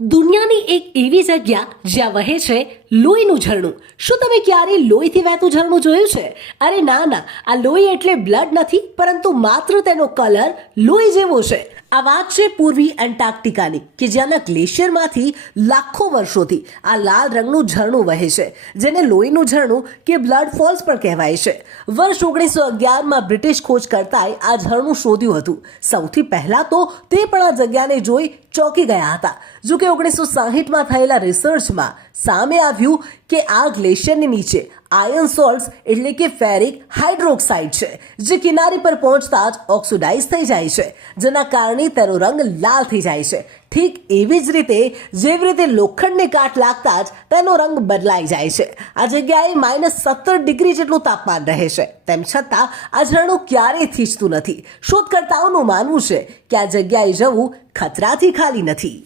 દુનિયાની એક એવી જગ્યા જ્યાં વહે છે લોહીનું ઝરણું. શું તમે ક્યારે લોહીથી વહેતું ઝરણું જોયું છે? અરે ના ના, આ લોહી એટલે બ્લડ નથી, પરંતુ માત્ર તેનો કલર લોહી જેવો છે. આ વાત છે પૂર્વી એન્ટાર્કટિકાની, કે જ્યાંના ગ્લેશિયરમાંથી લાખો વર્ષોથી આ લાલ રંગનું ઝરણું વહે છે, જેને લોહીનું ઝરણું કે બ્લડ ફોલ્સ પણ કહેવાય છે. વર્ષ 1911માં બ્રિટિશ ખોજકર્તાએ આ ઝરણું શોધ્યું હતું. સૌથી પહેલા તો તે પણ આ જગ્યાને જોઈ ચોંકી ગયા હતા. જો કે 1960માં થયેલા રિસર્ચમાં સામે આવ્યું કે આ ગ્લેશિયરની નીચે આયર્ન સોલ્ટ્સ એટલે કે ફેરિક હાઇડ્રોક્સાઇડ છે, જે કિનારી પર પહોંચતા જ ઓક્સિડાઇઝ થઈ જાય છે, જેના કારણે તેનો રંગ લાલ થઈ જાય છે. ઠીક એવી જ રીતે જેવી રીતે લોખંડને કાટ લાગતા જ તેનો રંગ બદલાઈ જાય છે. આ જગ્યાએ -17 જેટલું તાપમાન રહે છે. તેમ છતાં આ ઝરણું ક્યારેય થીજતું નથી. શોધકર્તાઓનું માનવું છે કે આ જગ્યાએ જવું ખતરાથી ખાલી નથી.